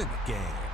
in the game.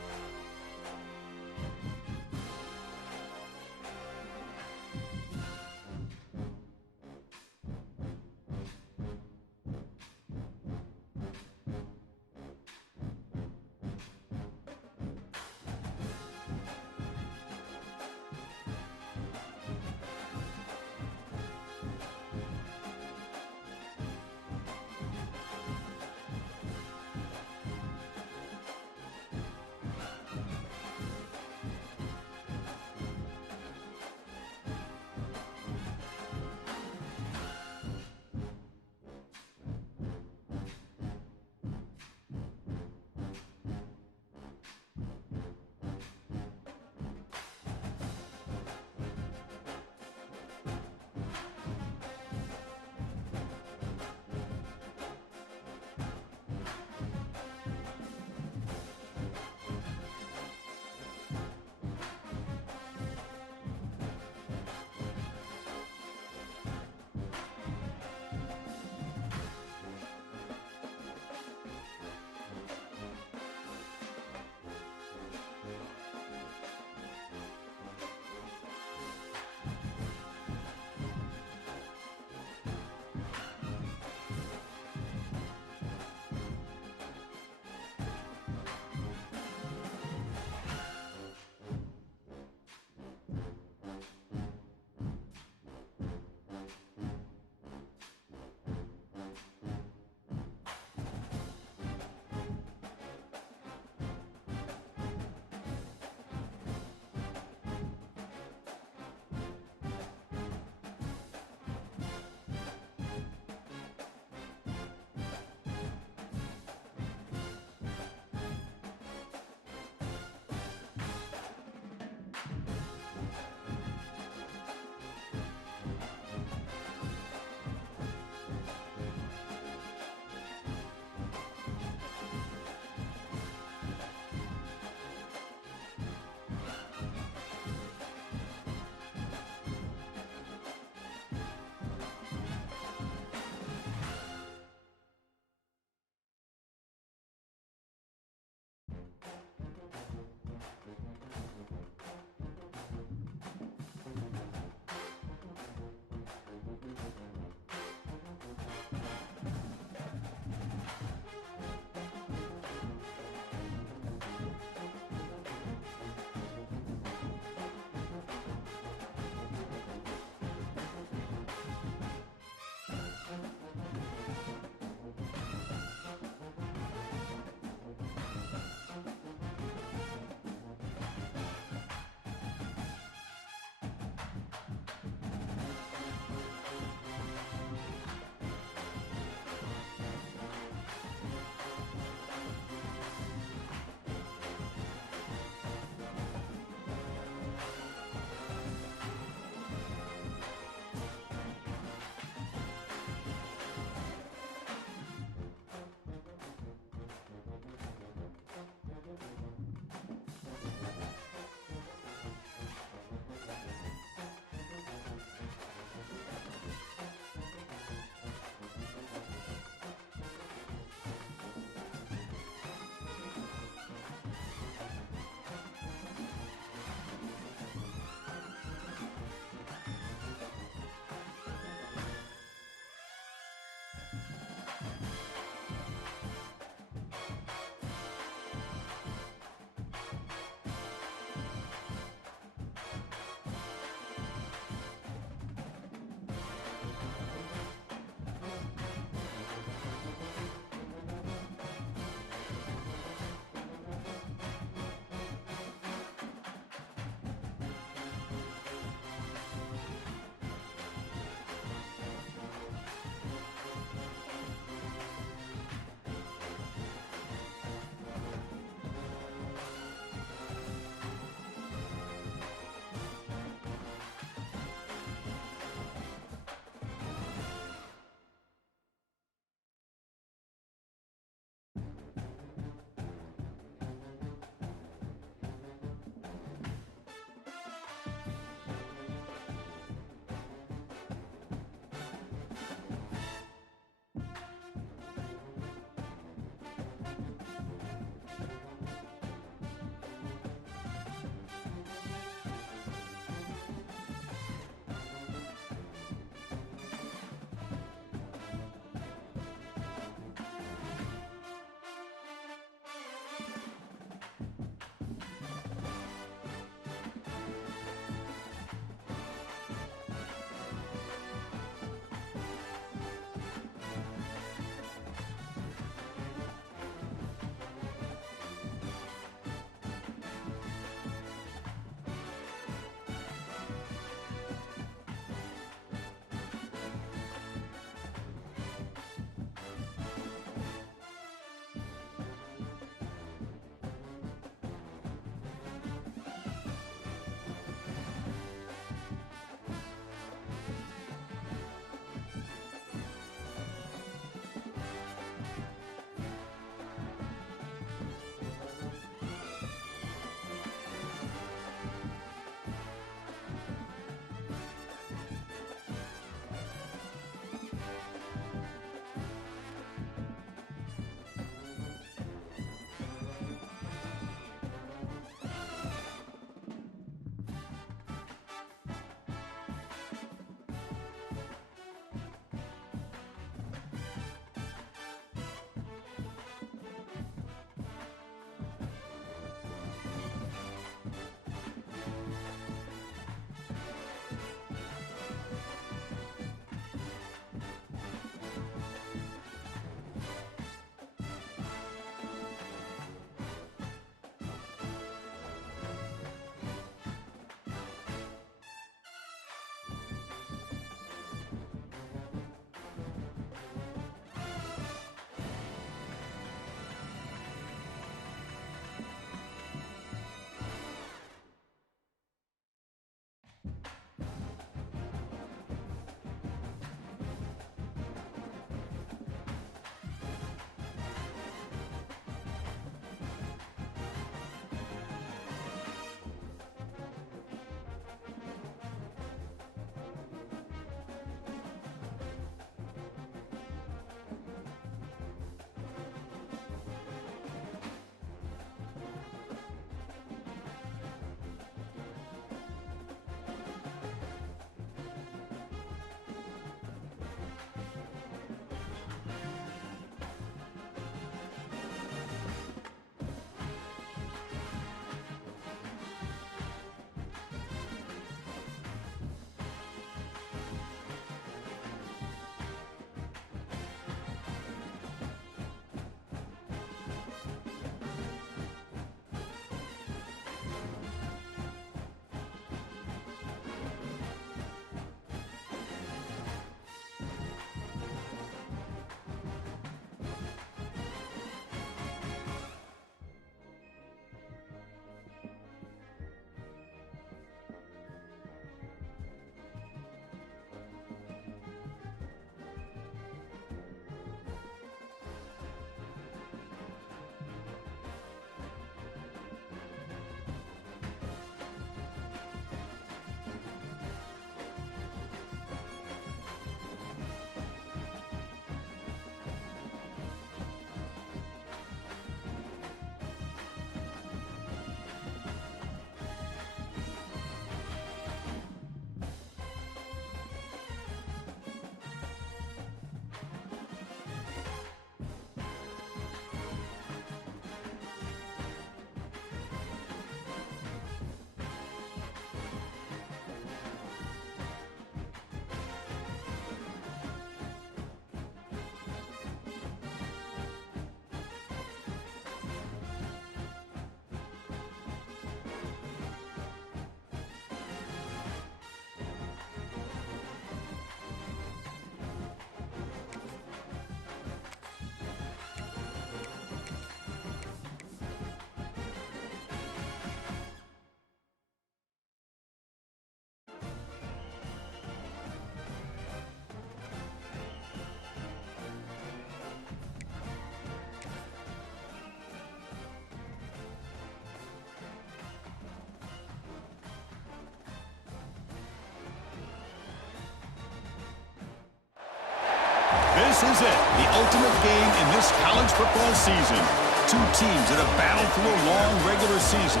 This is it, the ultimate game in this college football season. Two teams that have battled through a long regular season,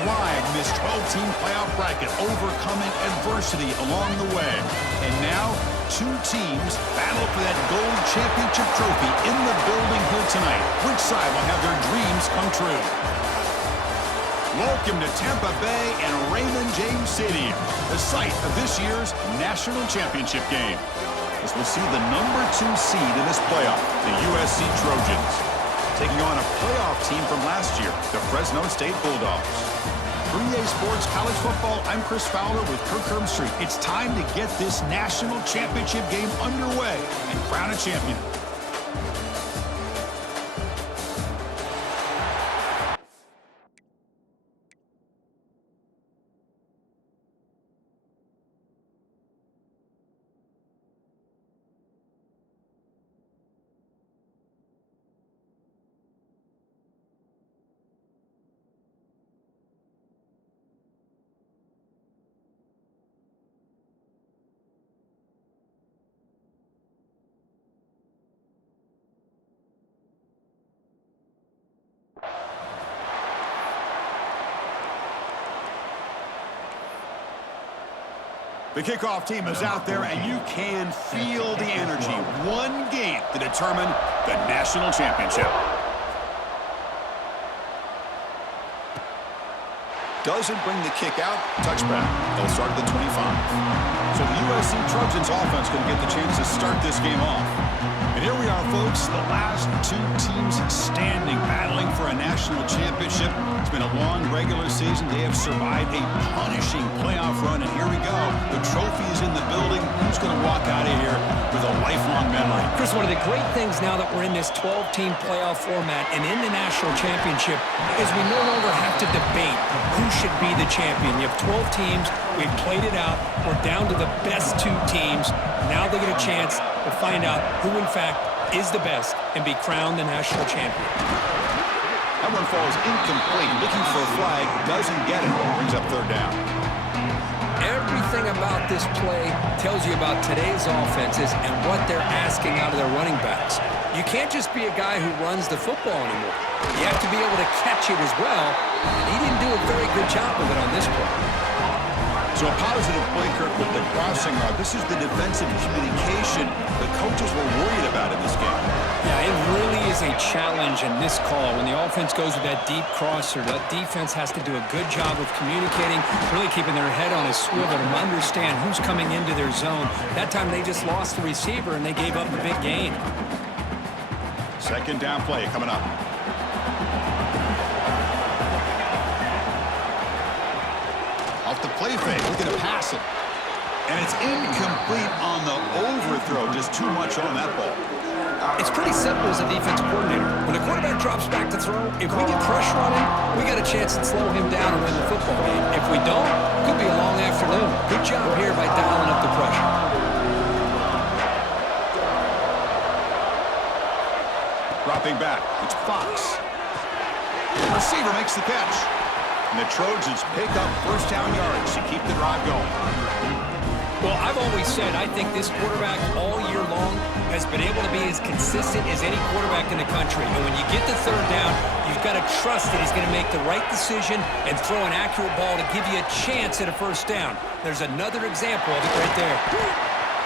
thrived in this 12-team playoff bracket, overcoming adversity along the way. And now, two teams battle for that gold championship trophy in the building here tonight. Which side will have their dreams come true? Welcome to Tampa Bay and Raymond James Stadium, the site of this year's national championship game. As we'll see the #2 seed in this playoff, the USC Trojans, taking on a playoff team from last year, the Fresno State Bulldogs. For EA Sports College Football, I'm Chris Fowler with Kirk Herbstreit. It's time to get this national championship game underway and crown a champion. The kickoff team is out there, and you can feel the energy. One game to determine the national championship. Doesn't bring the kick out. Touchback. They'll start at the 25. So the USC Trojans offense going to get the chance to start this game off. And here we are, folks, the last two teams standing, battling for a national championship. It's been a long regular season. They have survived a punishing playoff run, and here we go. The trophy is in the building. Who's going to walk out of here with a lifelong memory? Chris, one of the great things now that we're in this 12-team playoff format and in the national championship is we no longer have to debate who should be the champion. You have 12 teams. We've played it out. We're down to the best two teams. Now they get a chance to find out who, in fact, is the best and be crowned the national champion. That one falls incomplete. Looking for a flag. Doesn't get it. Brings up third down. Everything about this play tells you about today's offenses and what they're asking out of their running backs. You can't just be a guy who runs the football anymore. You have to be able to catch it as well, and he didn't do a very good job of it on this play. So a positive play, Kirk, with the crossing route. This is the defensive communication the coaches were worried about in this game. Yeah, it really is a challenge in this call. When the offense goes with that deep crosser, the defense has to do a good job of communicating, really keeping their head on a swivel to understand who's coming into their zone. That time they just lost the receiver and they gave up a big gain. Second down play coming up. Off the play fake, looking to pass it. And it's incomplete on the overthrow. Just too much on that ball. It's pretty simple as a defensive coordinator. When the quarterback drops back to throw, if we get pressure on him, we got a chance to slow him down and win the football game. If we don't, it could be a long afternoon. Good job here by dialing up the pressure. Dropping back, it's Fox. The receiver makes the catch. And the Trojans pick up first down yards to keep the drive going. Well, I've always said I think this quarterback all year long has been able to be as consistent as any quarterback in the country. And when you get the third down, you've got to trust that he's going to make the right decision and throw an accurate ball to give you a chance at a first down. There's another example of it right there.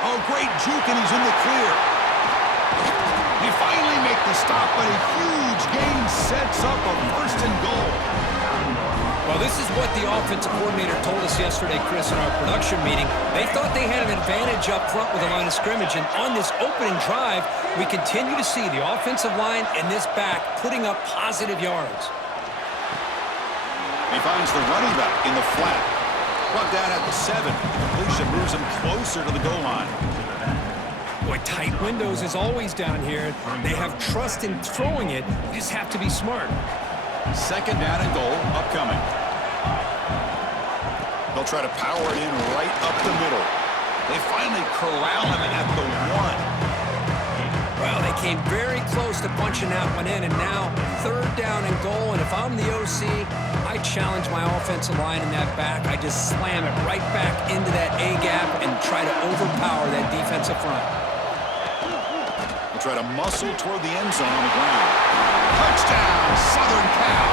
Oh, great juke, and he's in the clear. They finally make the stop, but a huge gain sets up a first and goal. Well, this is what the offensive coordinator told us yesterday, Chris, in our production meeting. They thought they had an advantage up front with the line of scrimmage, and on this opening drive, we continue to see the offensive line and this back putting up positive yards. He finds the running back in the flat. Brought down at the 7. The completion moves him closer to the goal line. Boy, tight windows is always down here. They have trust in throwing it. You just have to be smart. Second down and goal upcoming. They'll try to power it in right up the middle. They finally corral him at the 1. Well, they came very close to punching that one in, and now third down and goal. And if I'm the OC, I challenge my offensive line in that back. I just slam it right back into that A gap and try to overpower that defensive front. They'll try to muscle toward the end zone on the ground. Touchdown, Southern Cal.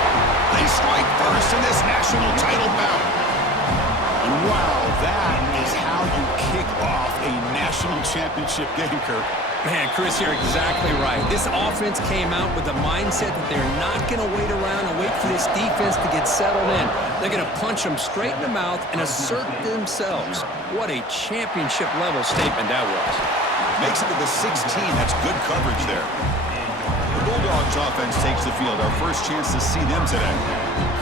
They strike first in this national title bout. And wow, that is how you kick off a national championship game, Kirk. Man, Chris, you're exactly right. This offense came out with the mindset that they're not going to wait around and wait for this defense to get settled in. They're going to punch them straight in the mouth and assert themselves. What a championship-level statement that was. Makes it to the 16. That's good coverage there. The Bulldogs offense takes the field. Our first chance to see them today.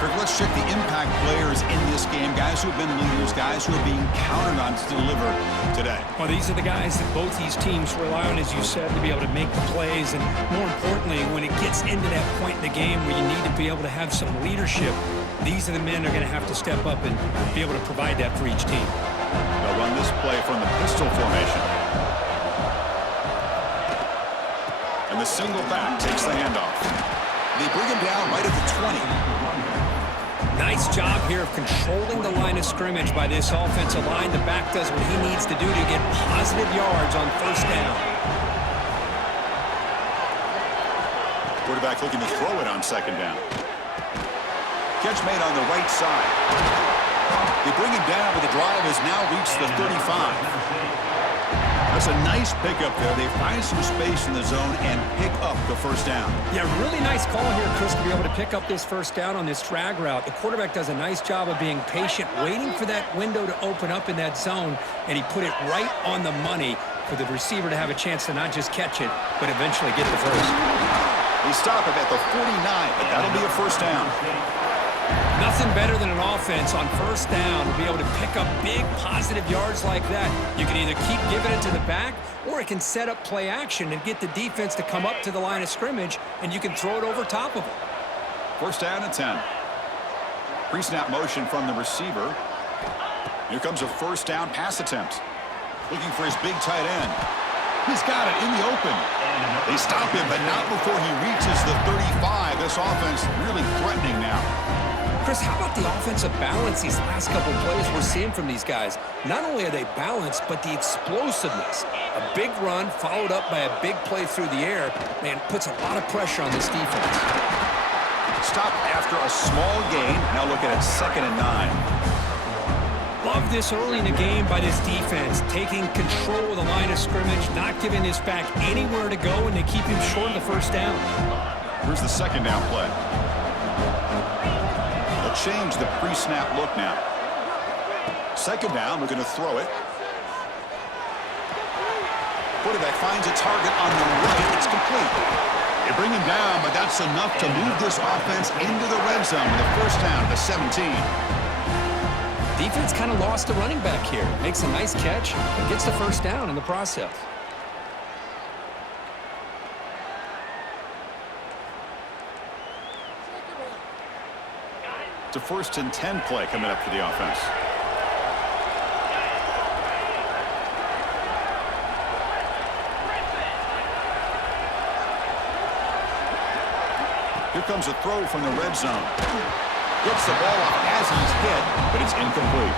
Kirk, let's check the impact players in this game. Guys who have been leaders, guys who are being counted on to deliver today. Well, these are the guys that both these teams rely on, as you said, to be able to make the plays. And more importantly, when it gets into that point in the game where you need to be able to have some leadership, these are the men that are going to have to step up and be able to provide that for each team. They'll run this play from the pistol formation. And the single back takes the handoff. They bring him down right at the 20. Nice job here of controlling the line of scrimmage by this offensive line. The back does what he needs to do to get positive yards on first down. Quarterback looking to throw it on second down. Catch made on the right side. They bring him down, but the drive has now reached the 35. That's a nice pickup there. They find some space in the zone and pick up the first down. Yeah, really nice call here, Chris, to be able to pick up this first down on this drag route. The quarterback does a nice job of being patient, waiting for that window to open up in that zone, and he put it right on the money for the receiver to have a chance to not just catch it, but eventually get the first. They stop him at the 49, but that'll be a first down. Nothing better than an offense on first down to be able to pick up big positive yards like that. You can either keep giving it to the back, or it can set up play action and get the defense to come up to the line of scrimmage, and you can throw it over top of them. First down and 10. Pre-snap motion from the receiver. Here comes a first down pass attempt. Looking for his big tight end. He's got it in the open. They stop him, but not before he reaches the 35. This offense really threatening now. Chris, how about the offensive balance these last couple plays we're seeing from these guys? Not only are they balanced, but the explosiveness. A big run followed up by a big play through the air, man, puts a lot of pressure on this defense. Stopped after a small gain. Now look at it, 2nd and 9. Love this early in the game by this defense, taking control of the line of scrimmage, not giving this back anywhere to go, and they keep him short of the first down. Here's the second down play. They'll change the pre-snap look now. Second down, we're going to throw it. Quarterback finds a target on the right. It's complete. They bring him down, but that's enough to move this offense into the red zone with a first down to 17. Defense kind of lost the running back here. Makes a nice catch and gets the first down in the process. It's a 1st and 10 play coming up for the offense. Here comes a throw from the red zone. Gets the ball off as he's hit, but it's incomplete.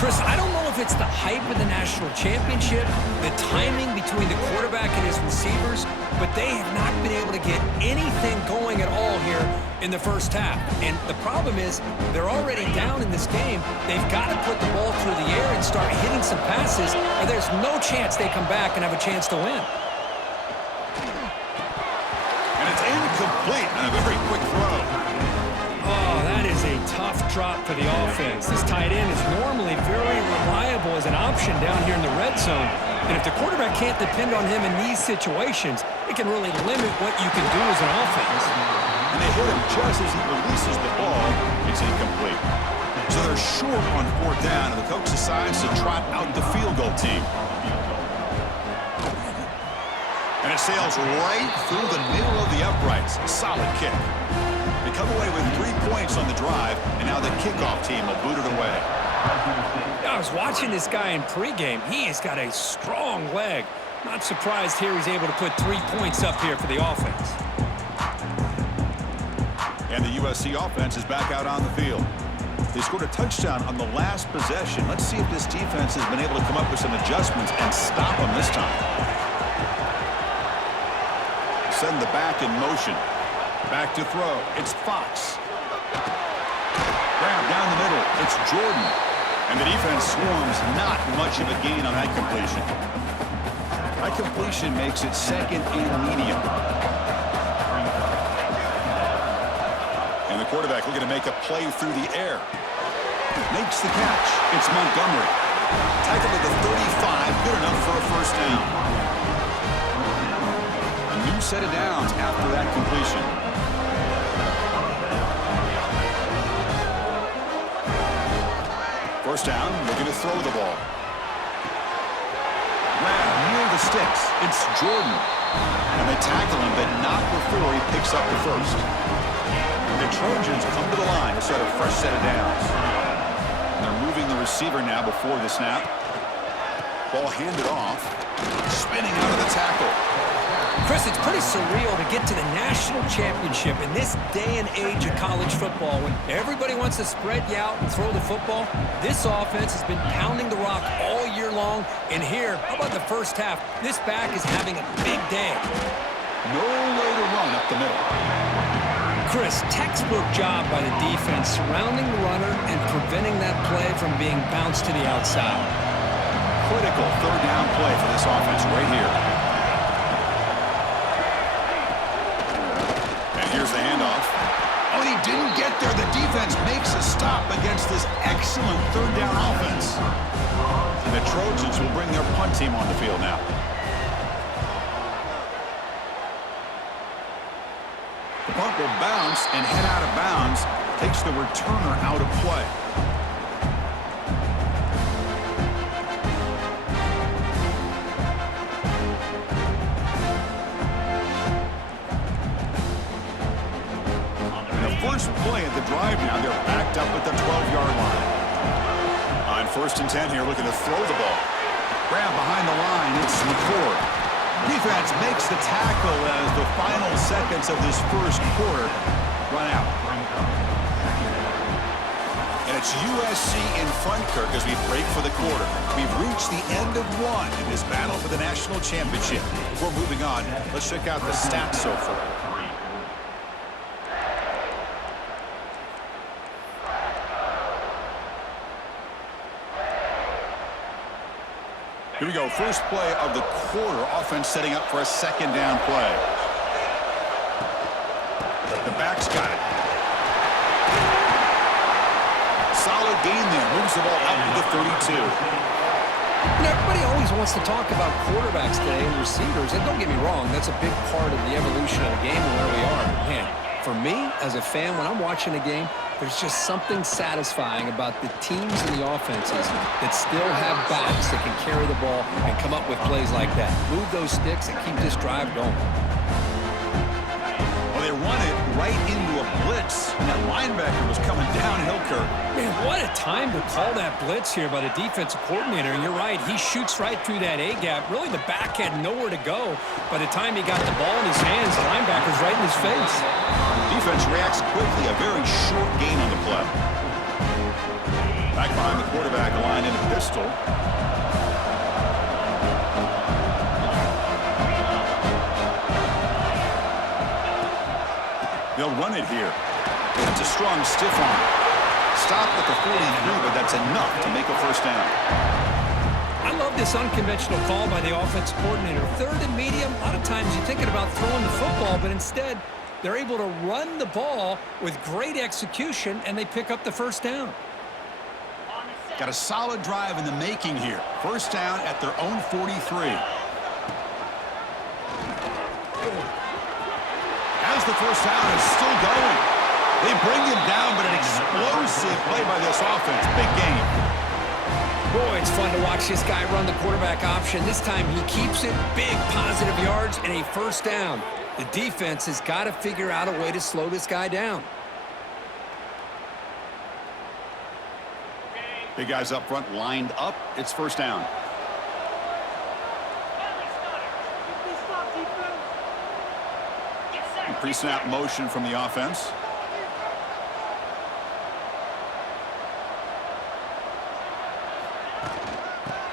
Chris, I don't know if it's the hype of the national championship, the timing between the quarterback and his receivers, but they have not been able to get anything going at all here in the first half. And the problem is they're already down in this game. They've got to put the ball through the air and start hitting some passes, or there's no chance they come back and have a chance to win. And it's incomplete on a very quick throw. Oh, that is a tough drop for the offense. This tight end is normally very reliable as an option down here in the red zone. And if the quarterback can't depend on him in these situations, it can really limit what you can do as an offense. And they hit him just as he releases the ball. It's incomplete. So they're short on 4th down, and the coach decides to trot out the field goal team. And it sails right through the middle of the uprights. A solid kick. They come away with 3 points on the drive, and now the kickoff team will boot it away. I was watching this guy in pregame. He has got a strong leg. Not surprised here he's able to put 3 points up here for the offense. And the USC offense is back out on the field. They scored a touchdown on the last possession. Let's see if this defense has been able to come up with some adjustments and stop them this time. send the back in motion. Back to throw. It's Fox. Grab down the middle. It's Jordan. And the defense swarms. Not much of a gain on that completion. That completion makes it second and medium. And the quarterback looking to make a play through the air. Makes the catch. It's Montgomery. Tackled at the 35. Good enough for a first down. A new set of downs after that completion. First down, looking to throw the ball. Grab near the sticks. It's Jordan. And they tackle him, but not before he picks up the first. The Trojans come to the line to set a fresh set of downs. They're moving the receiver now before the snap. Ball handed off. Spinning out of the tackle. Chris, it's pretty surreal to get to the national championship in this day and age of college football when everybody wants to spread you out and throw the football. This offense has been pounding the rock all year long. And here, how about the first half? This back is having a big day. No way to run up the middle. Chris, textbook job by the defense surrounding the runner and preventing that play from being bounced to the outside. Critical third down play for this offense right here. And here's the handoff. Oh, and he didn't get there. The defense makes a stop against this excellent third down offense. And the Trojans will bring their punt team on the field now. The punt will bounce and head out of bounds. Takes the returner out of play. And the first play of the drive now, they're backed up at the 12-yard line. On 1st and 10 here, looking to throw the ball. Grab behind the line, it's McCord. Defense makes the tackle as the final seconds of this first quarter run out. And it's USC in front, Kirk, as we break for the quarter. We've reached the end of one in this battle for the national championship. Before moving on, let's check out the stats so far. Here we go. First play of the quarter. Offense setting up for a second down play. The back's got it. Solid gain there. Moves the ball out to the 32. You know, everybody always wants to talk about quarterbacks today and receivers. And don't get me wrong, that's a big part of the evolution of the game and where we are. But man, for me, as a fan, when I'm watching a game, there's just something satisfying about the teams and the offenses that still have backs that can carry the ball and come up with plays like that. Move those sticks and keep this drive going. Well, they run it right into a blitz, and that linebacker was coming downhill, Kirk. Man, what a time to call that blitz here by the defensive coordinator. And you're right, he shoots right through that A-gap. Really, the back had nowhere to go. By the time he got the ball in his hands, the linebacker's right in his face. Defense reacts quickly. A very short gain on the play. Back behind the quarterback, line in a pistol. They'll run it here. It's a strong stiff arm. Stop at the 43, but that's enough to make a first down. I love this unconventional call by the offensive coordinator. Third and medium, a lot of times you're thinking about throwing the football, but instead they're able to run the ball with great execution, and they pick up the first down. Got a solid drive in the making here. First down at their own 43. As the first down is still going. They bring him down, but an explosive play by this offense. Big game. Boy, it's fun to watch this guy run the quarterback option. This time he keeps it, big positive yards, and a first down. The defense has got to figure out a way to slow this guy down. Big guys up front lined up. It's first down. Pre-snap motion from the offense.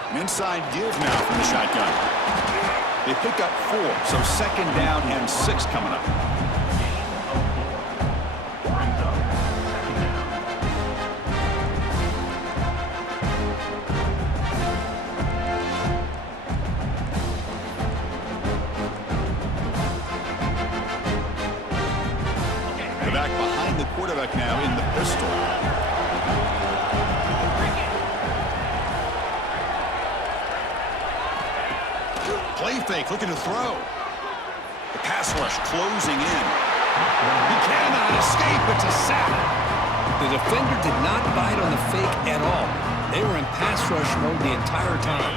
An inside give now from the shotgun. They pick up 4, so 2nd down and 6 coming up. They're back behind the quarterback now in the pistol. Play fake, looking to throw. The pass rush closing in. He cannot escape. It's a sack. The defender did not bite on the fake at all. They were in pass rush mode the entire time.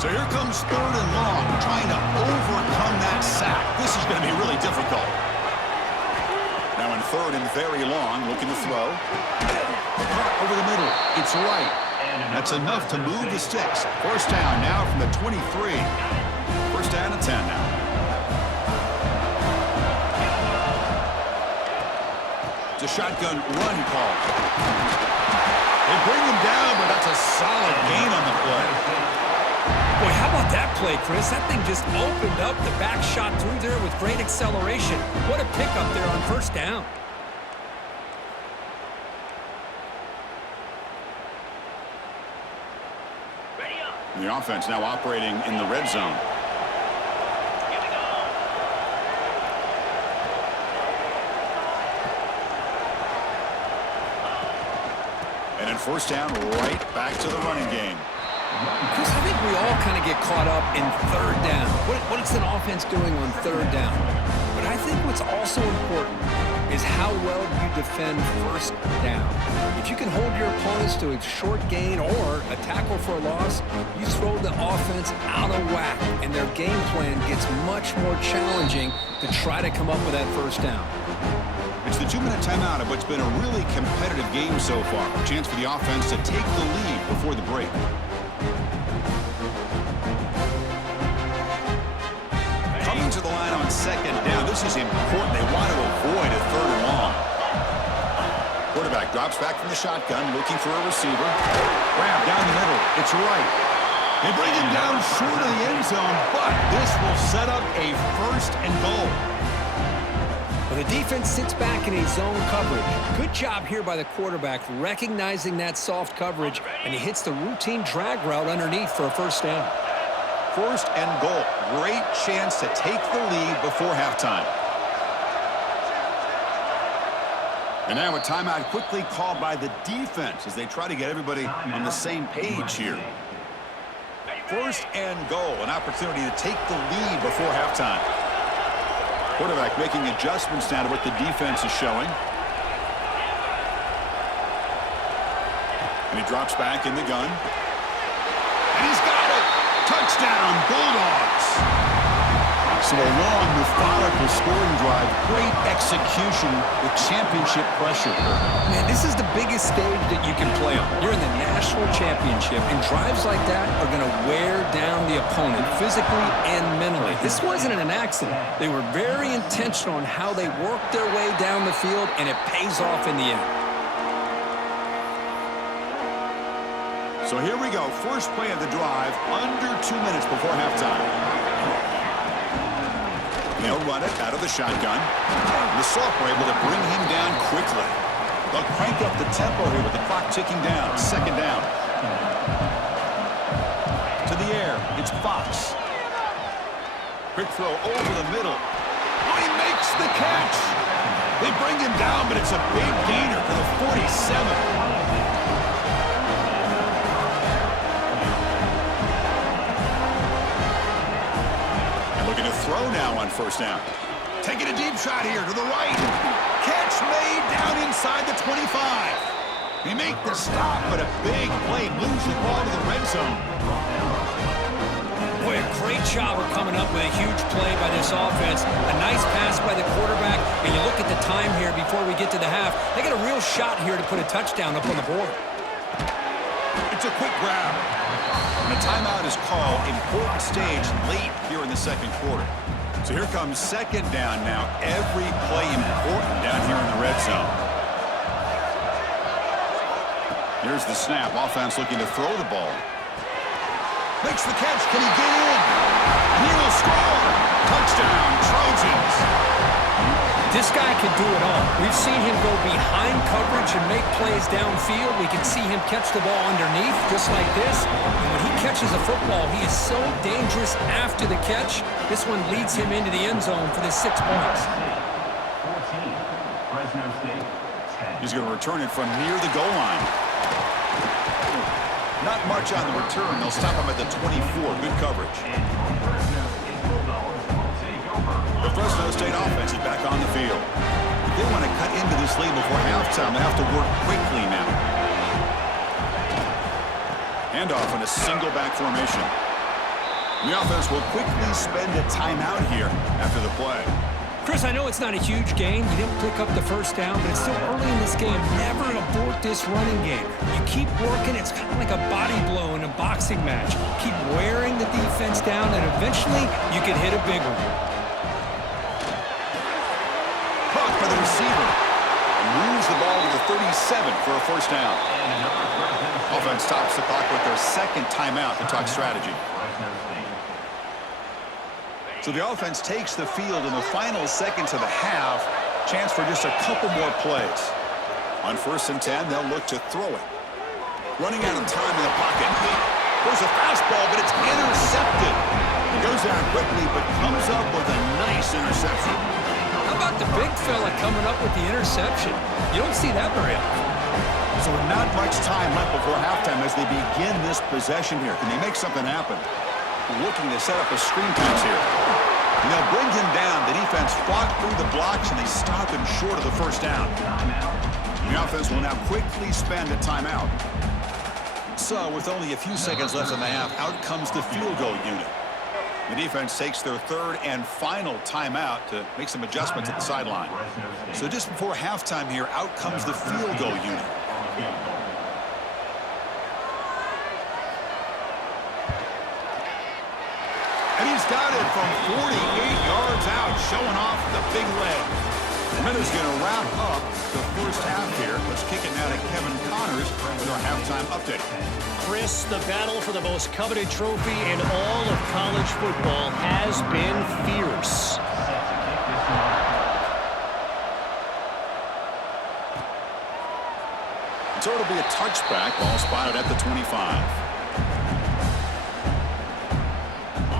So here comes 3rd and long, trying to overcome that sack. This is going to be really difficult. Now in 3rd and very long, looking to throw. Over the middle. It's right. That's enough to move the sticks. 1st down now from the 23. 1st down and 10 now. It's a shotgun run call. They bring him down, but that's a solid gain on the play. Boy, how about that play, Chris? That thing just opened up the back shot through there with great acceleration. What a pickup there on 1st down. The offense now operating in the red zone. And in 1st down, right back to the running game. Chris, I think we all kind of get caught up in 3rd down. What is an offense doing on 3rd down? But I think what's also important is how well you defend 1st down. If you can hold your opponents to a short gain or a tackle for a loss, you throw the offense out of whack, and their game plan gets much more challenging to try to come up with that 1st down. It's the 2-minute timeout of what's been a really competitive game so far. A chance for the offense to take the lead before the break. Coming to the line on 2nd down. This is important. They want to avoid a 3rd and long. Quarterback drops back from the shotgun, looking for a receiver. Grab down the middle. It's right. They bring him down short of the end zone, but this will set up a 1st and goal. Well, the defense sits back in a zone coverage. Good job here by the quarterback, recognizing that soft coverage, and he hits the routine drag route underneath for a 1st down. 1st and goal. Great chance to take the lead before halftime. And now a timeout quickly called by the defense as they try to get everybody on the same page here. 1st and goal. An opportunity to take the lead before halftime. Quarterback making adjustments now to what the defense is showing. And he drops back in the gun. And he's got it! Touchdown, Bulldogs! So a long, methodical scoring drive. Great execution with championship pressure. Man, this is the biggest stage that you can play on. You're in the national championship, and drives like that are going to wear down the opponent physically and mentally. This wasn't an accident. They were very intentional on how they worked their way down the field, and it pays off in the end. So here we go. First play of the drive, under 2 minutes before halftime. They'll run it out of the shotgun. The sophomore able to bring him down quickly. They'll crank up the tempo here with the clock ticking down. 2nd down. To the air. It's Fox. Quick throw over the middle. Oh, he makes the catch. They bring him down, but it's a big gainer for the 47. Looking to throw now on 1st down. Taking a deep shot here to the right. Catch made down inside the 25. They make the stop, but a big play moves the ball to the red zone. Boy, a great job of coming up with a huge play by this offense. A nice pass by the quarterback, and you look at the time here before we get to the half. They got a real shot here to put a touchdown up on the board. It's a quick grab. And a timeout is called. Important stage late here in the 2nd quarter. So here comes 2nd down now. Every play important down here in the red zone. Here's the snap. Offense looking to throw the ball. Makes the catch. Can he get in? He will score. Touchdown, Trojans. This guy can do it all. We've seen him go behind coverage and make plays downfield. We can see him catch the ball underneath, just like this. And when he catches a football, he is so dangerous after the catch. This one leads him into the end zone for the 6 points. He's going to return it from near the goal line. Not much on the return. They'll stop him at the 24. Good coverage. The Fresno State offense is back on the field. If they want to cut into this lead before halftime, they have to work quickly now. Handoff in a single back formation. The offense will quickly spend a timeout here after the play. Chris, I know it's not a huge gain. You didn't pick up the first down, but it's still early in this game. Never abort this running game. You keep working. It's kind of like a body blow in a boxing match. Keep wearing the defense down, and eventually you can hit a big one. Caught by the receiver. And moves the ball to the 37 for a first down. Offense stops the clock with their second timeout to talk strategy. So the offense takes the field in the final seconds of the half. Chance for just a couple more plays. On 1st and 10, they'll look to throw it. Running out of time in the pocket. There's a fastball, but it's intercepted. It goes down quickly, but comes up with a nice interception. How about the big fella coming up with the interception? You don't see that very often. So not much time left before halftime as they begin this possession here. Can they make something happen? Looking to set up a screen pass here. And they'll bring him down. The defense fought through the blocks, and they stop him short of the first down. The offense will now quickly spend a timeout. So with only a few seconds left in the half, out comes the field goal unit. The defense takes their third and final timeout to make some adjustments at the sideline. So just before halftime here, out comes the field goal unit. And he's got it from 48 yards out, showing off the big leg. The Minutes going to wrap up the first half here. Let's kick it now to Kevin Connors with our halftime update. Chris, the battle for the most coveted trophy in all of college football has been fierce. So it'll be a touchback, ball spotted at the 25.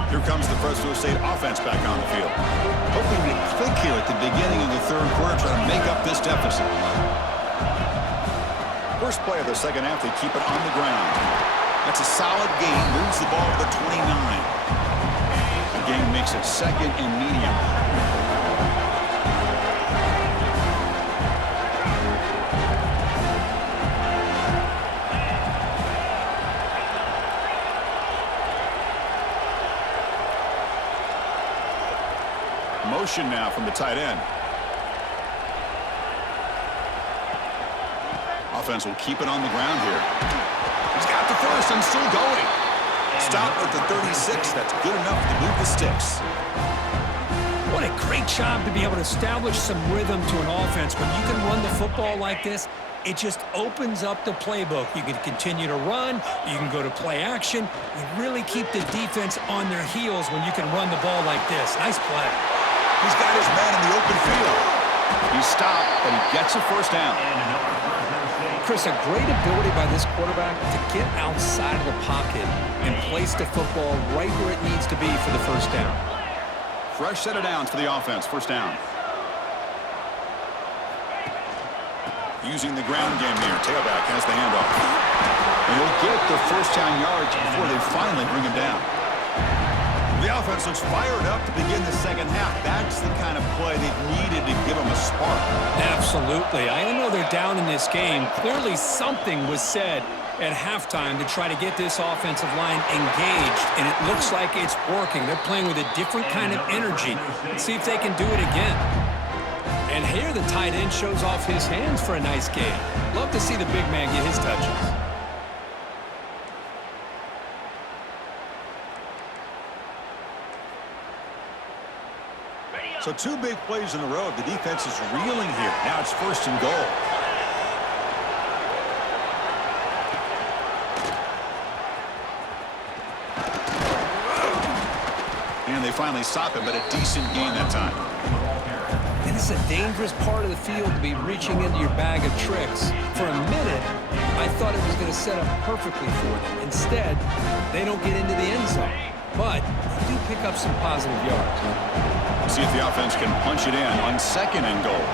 Here comes the Fresno State offense back on the field. Hoping to click here at the beginning of the third quarter, trying to make up this deficit. First play of the second half, they keep it on the ground. That's a solid gain, moves the ball to the 29. The game makes it 2nd and medium. Motion now from the tight end. Offense will keep it on the ground here. He's got the first and still going. Stop at the 36. That's good enough to move the sticks. What a great job to be able to establish some rhythm to an offense. When you can run the football like this, it just opens up the playbook. You can continue to run. You can go to play action. You really keep the defense on their heels when you can run the ball like this. Nice play. He's got his man in the open field. He stopped, but he gets a first down. Chris, a great ability by this quarterback to get outside of the pocket and place the football right where it needs to be for the first down. Fresh set of downs for the offense. First down. Using the ground game here. Tailback has the handoff. And he'll get the first down yards before they finally bring him down. The offense looks fired up to begin the second half. That's the kind of play they've needed to give them a spark. Absolutely. I know they're down in this game. Clearly something was said at halftime to try to get this offensive line engaged, and it looks like it's working. They're playing with a different kind of energy. Let's see if they can do it again. And here the tight end shows off his hands for a nice game. Love to see the big man get his touches. So 2 big plays in a row. The defense is reeling here. Now it's 1st and goal. finally stop him, but a decent gain that time. And it's a dangerous part of the field to be reaching into your bag of tricks. For a minute, I thought it was going to set up perfectly for them. Instead, they don't get into the end zone. But they do pick up some positive yards. See if the offense can punch it in on 2nd and goal.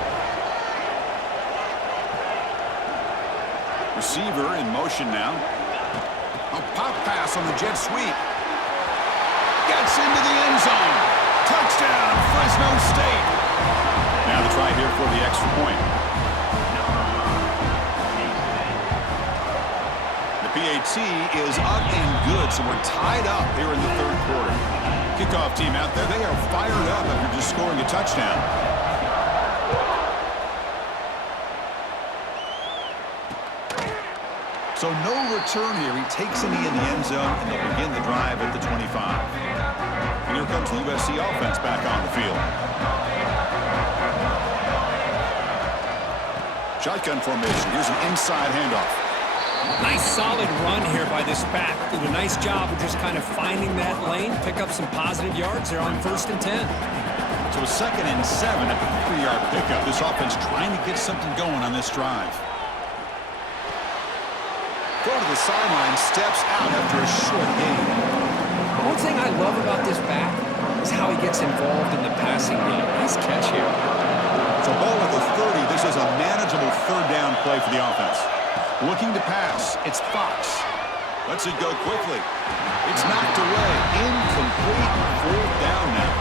Receiver in motion now. A pop pass on the jet sweep. Gets into the end zone. Touchdown, Fresno State. Now the try here for the extra point. The PAT is up and good, so we're tied up here in the 3rd quarter. Kickoff team out there, they are fired up after just scoring a touchdown. So no return here. He takes a knee in the end zone, and they'll begin the drive at the 25. And here comes the USC offense back on the field. Shotgun formation. Here's an inside handoff. Nice solid run here by this back. Did a nice job of just kind of finding that lane, pick up some positive yards there on 1st and 10. So a 2nd and 7 at the 3-yard pickup. This offense trying to get something going on this drive. Go to the sideline, steps out after a short gain. One thing I love about this back is how he gets involved in the passing game. Nice catch here. So ball at the 30. This is a manageable 3rd down play for the offense. Looking to pass. It's Fox. Lets it go quickly. It's knocked away. Incomplete. 4th down now.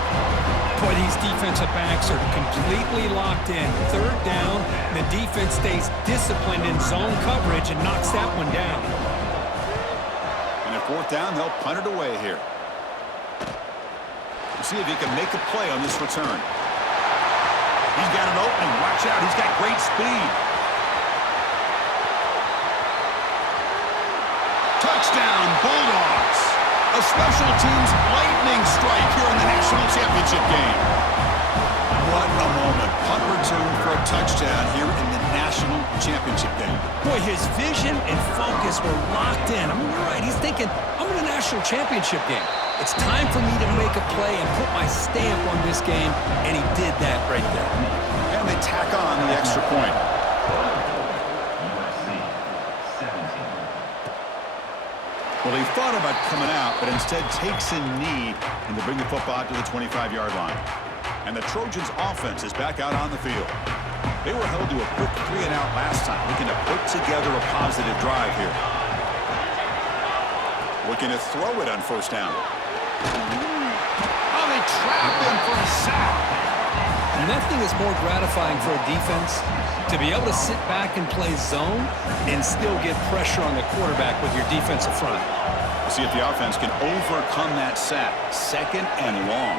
Boy, these defensive backs are completely locked in. 3rd down, the defense stays disciplined in zone coverage and knocks that one down. And at 4th down, they'll punt it away here. We'll see if he can make a play on this return. He's got an opening. Watch out. He's got great speed. Touchdown, Bulldogs. A special teams lightning strike here in the national championship game. What a moment. Punt return for a touchdown here in the national championship game. Boy, his vision and focus were locked in. I mean, you're right. He's thinking, I'm in a national championship game. It's time for me to make a play and put my stamp on this game, and he did that right there. And they tack on the extra point. Well, he thought about coming out, but instead takes a knee and to bring the football to the 25-yard line. And the Trojans' offense is back out on the field. They were held to a quick 3-and-out last time, looking to put together a positive drive here. Looking to throw it on 1st down. Oh, they trap him for a sack. Nothing is more gratifying for a defense to be able to sit back and play zone and still get pressure on the quarterback with your defensive front. See if the offense can overcome that sack. 2nd and long.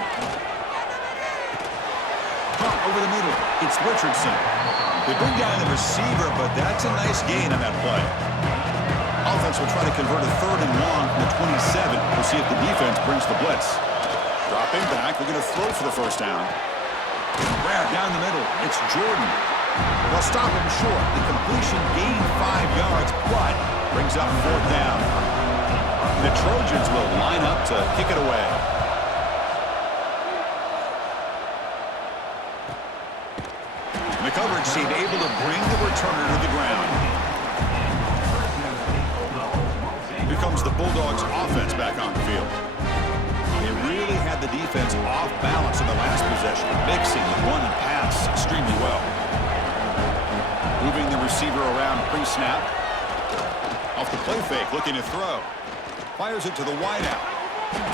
Pump over the middle. It's Richardson. They bring down the receiver, but that's a nice gain on that play. Offense will try to convert a 3rd and long from the 27. We'll see if the defense brings the blitz. Dropping back. They're going to throw for the 1st down. Rare down the middle. It's Jordan. They'll stop him short. The completion gained 5 yards, but brings up 4th down. The Trojans will line up to kick it away. And the coverage team able to bring the returner to the ground. Here comes the Bulldogs offense back on the field. They really had the defense off balance in the last possession, mixing the run and pass extremely well. Moving the receiver around pre-snap. Off the play fake, looking to throw. Fires it to the wideout.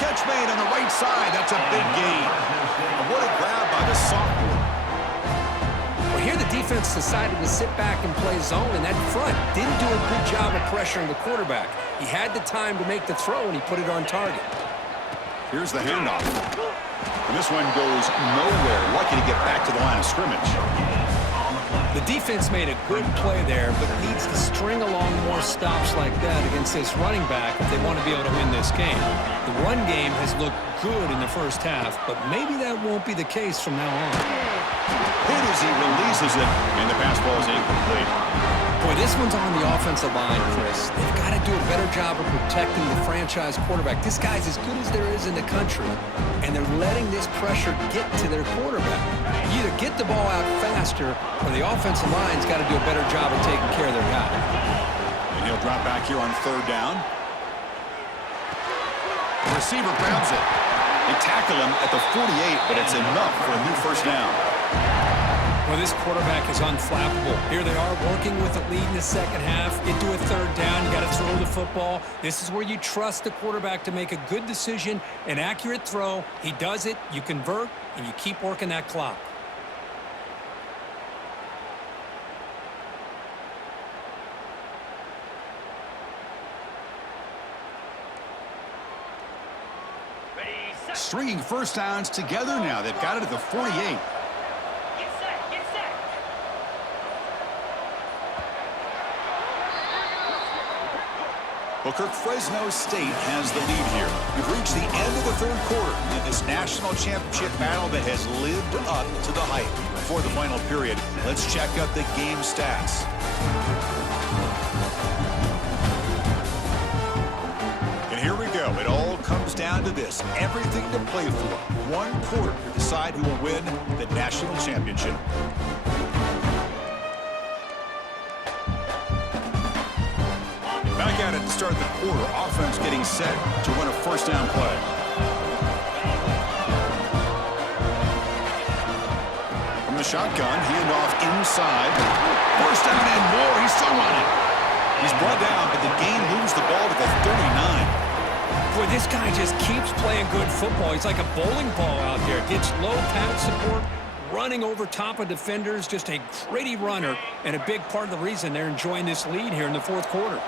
Catch made on the right side. That's a big gain. And what a grab by the sophomore. Well, here the defense decided to sit back and play zone, and that front didn't do a good job of pressuring the quarterback. He had the time to make the throw, and he put it on target. Here's the handoff. And this one goes nowhere. Lucky to get back to the line of scrimmage. The defense made a good play there, but needs to string along more stops like that against this running back if they want to be able to win this game. The run game has looked good in the 1st half, but maybe that won't be the case from now on. Hit as he releases it, and the pass ball is incomplete. Boy, This one's on the offensive line, Chris. They've got to do a better job of protecting the franchise quarterback. This guy's as good as there is in the country, and they're letting this pressure get to their quarterback. You either get the ball out faster, or the offensive line's got to do a better job of taking care of their guy. And he'll drop back here on third down. The receiver grabs it. They tackle him at the 48, but it's enough for a new first down. Well, this quarterback is unflappable. Here they are working with a lead in the second half. Get to a third down. You got to throw the football. This is where you trust the quarterback to make a good decision, an accurate throw. He does it, you convert, and you keep working that clock. Stringing first downs together now. They've got it at the 48. Well, Fresno State has the lead here. We've reached the end of the third quarter in this national championship battle that has lived up to the hype. Before the final period, let's check out the game stats. And here we go. It all comes down to this. Everything to play for. One quarter to decide who will win the national championship. Back at it to start the quarter. Offense getting set to run a first down play. From the shotgun, handoff inside. First down and more. He's still running. He's brought down, but the game moves the ball to the 39. Boy, this guy just keeps playing good football. He's like a bowling ball out there. Gets low pad support, running over top of defenders. Just a gritty runner, and a big part of the reason they're enjoying this lead here in the fourth quarter.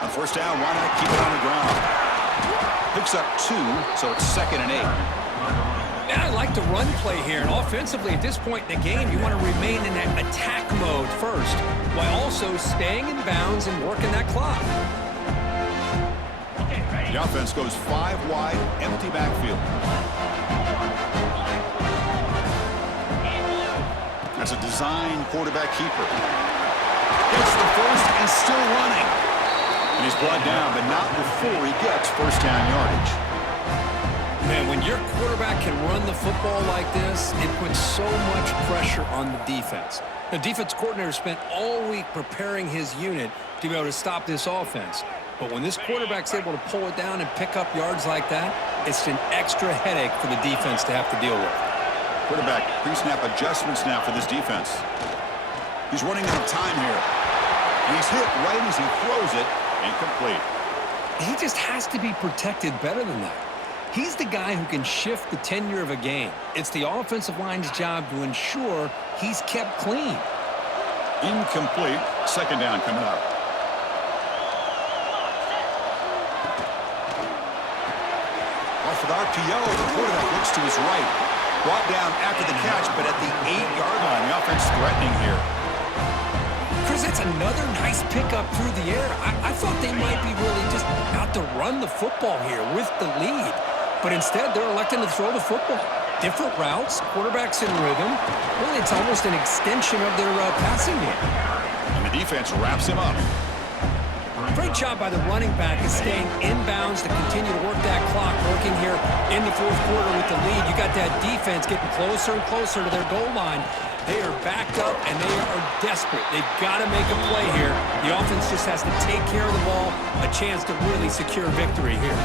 On first down, why not keep it on the ground? Picks up 2, so it's 2nd and 8. And I like the run play here. And offensively, at this point in the game, you want to remain in that attack mode first, while also staying in bounds and working that clock. The offense goes 5 wide, empty backfield. That's a design quarterback keeper. Gets the first and still running. And he's brought down, but not before he gets first down yardage. Man, when your quarterback can run the football like this, it puts so much pressure on the defense. The defense coordinator spent all week preparing his unit to be able to stop this offense. But when this quarterback's able to pull it down and pick up yards like that, it's an extra headache for the defense to have to deal with. Quarterback pre-snap adjustments now for this defense. He's running out of time here. And he's hit right as he throws it. Incomplete. He just has to be protected better than that. He's the guy who can shift the tenure of a game. It's the offensive line's job to ensure he's kept clean. Incomplete. Second down coming up. Off with RPO, the quarterback looks to his right. Brought down after the catch, but at the 8-yard line, the offense threatening here. Chris, that's another nice pickup through the air. I thought they might be really just out to run the football here with the lead. But instead, they're electing to throw the football. Different routes, quarterbacks in rhythm. Really, it's almost an extension of their passing game. And the defense wraps him up. Great job by the running back is staying inbounds to continue to work that clock, working here in the fourth quarter with the lead. You got that defense getting closer and closer to their goal line. They are backed up, and they are desperate. They've got to make a play here. The offense just has to take care of the ball, a chance to really secure victory here.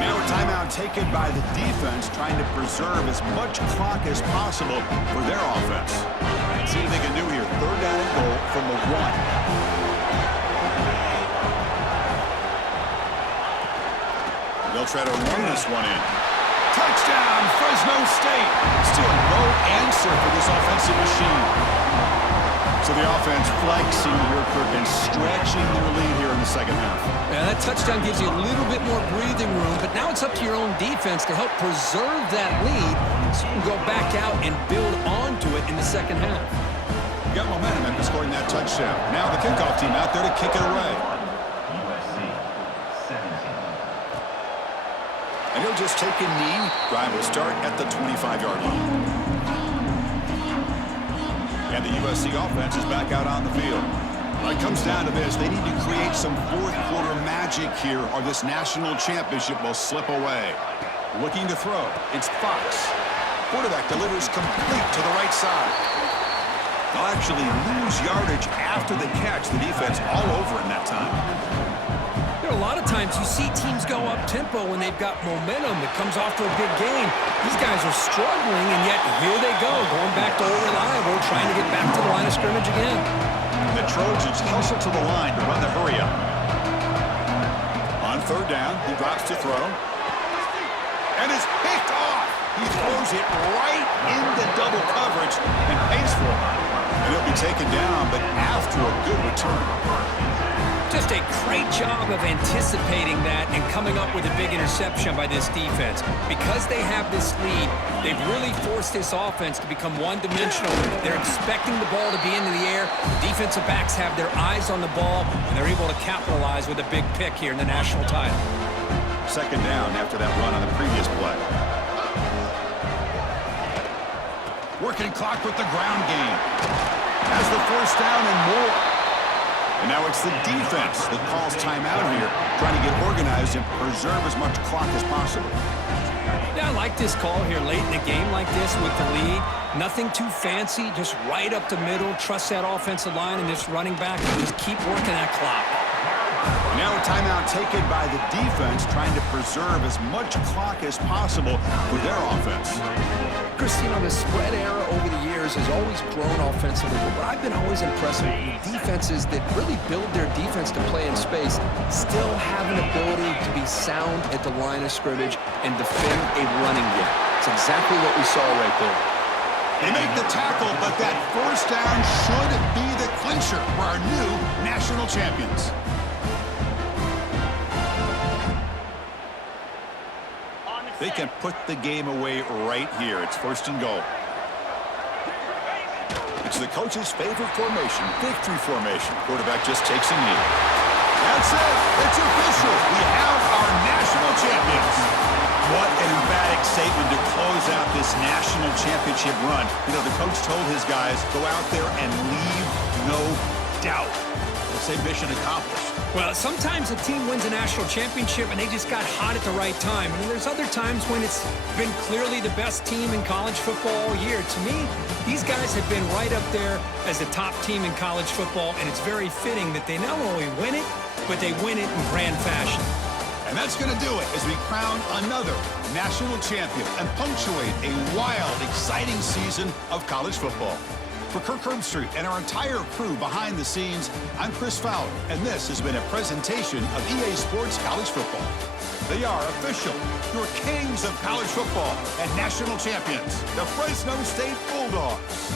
Now a timeout taken by the defense, trying to preserve as much clock as possible for their offense. Let's see what they can do here. Third down and goal from the 1. They'll try to run this one in. Touchdown, Fresno State. Still no answer for this offensive machine. So the offense flexing here, Kirk, and stretching their lead here in the second half. Yeah, that touchdown gives you a little bit more breathing room, but now it's up to your own defense to help preserve that lead so you can go back out and build onto it in the second half. You got momentum after scoring that touchdown. Now the kickoff team out there to kick it away. USC 17. And he'll just take a knee. Drive will start at the 25-yard line. And the USC offense is back out on the field. When it comes down to this, they need to create some fourth-quarter magic here, or this national championship will slip away. Looking to throw, it's Fox. Quarterback delivers complete to the right side. They'll actually lose yardage after the catch. The defense all over in that time. There are a lot of times you see teams go up-tempo when they've got momentum that comes off to a big gain. These guys are struggling, and yet here they go, going back to old reliable, trying to get back to the line of scrimmage again. The Trojans hustle to the line to run the hurry-up. On third down, he drops to throw. And it's picked off. He throws it right into double coverage and pays for it. And he'll be taken down, but after a good return. Just a great job of anticipating that and coming up with a big interception by this defense. Because they have this lead, they've really forced this offense to become one-dimensional. They're expecting the ball to be into the air. The defensive backs have their eyes on the ball, and they're able to capitalize with a big pick here in the national title. Second down after that run on the previous play. Working clock with the ground game. Has the first down and more. And now it's the defense that calls timeout here, trying to get organized and preserve as much clock as possible. Yeah, I like this call here late in the game like this with the lead. Nothing too fancy, just right up the middle. Trust that offensive line and this running back and just keep working that clock. Now a timeout taken by the defense, trying to preserve as much clock as possible for their offense. Chris, you know, the spread era over the years has always grown offensively, but what I've been always impressed with defenses that really build their defense to play in space still have an ability to be sound at the line of scrimmage and defend a running game. It's exactly what we saw right there. They make the tackle, but that first down should be the clincher for our new national champions. They can put the game away right here. It's first and goal. It's the coach's favorite formation, victory formation. Quarterback just takes a knee. That's it. It's official. We have our national champions. What an emphatic statement to close out this national championship run. You know, the coach told his guys, go out there and leave no doubt. Let's say mission accomplished. Well, sometimes a team wins a national championship and they just got hot at the right time. And there's other times when it's been clearly the best team in college football all year. To me, these guys have been right up there as the top team in college football, and it's very fitting that they not only win it, but they win it in grand fashion. And that's going to do it as we crown another national champion and punctuate a wild, exciting season of college football. For Kirk Herbstreit and our entire crew behind the scenes, I'm Chris Fowler, and this has been a presentation of EA Sports College Football. They are official, your kings of college football and national champions, the Fresno State Bulldogs.